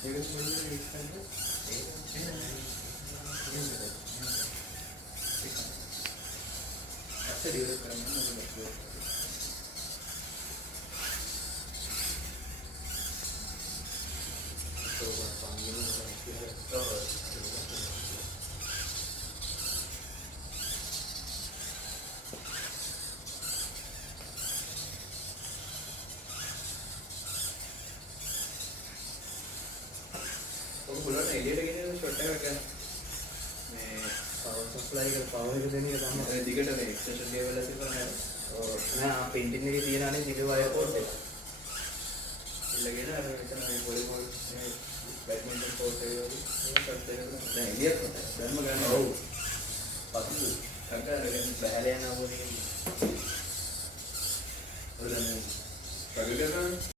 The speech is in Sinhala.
ඒක මොකද ඉස්සන්නේ අච්චර ඉවර කරන්න මොකද පුළුවන් එළියට ගෙනියන ෂොට් එකක් ගන්න. මේ පවර් සප්ලයි එක පවර් එක දෙන එක තමයි. ඒ දිගට මේ එක්ස්ටෙන්ෂන් කේබල් එක තිබුණා නේද? ඔව්. නෑ පෙන්ටින් එකේ තියෙනනේ දිග වයර් කෝඩ් එක. ඉල්ලගෙන අර මෙතන මේ වොලිබෝල් මේ බැඩ්මින්ටන් කෝට් එක වගේ මේ ෂොට් එක දැන් එළියට කොට. දැන්ම ගන්න. ඔව්. පසු සංකල්පයෙන් බහැලා යන අවුලේ. ඔය දැන් කඩේ කරන්නේ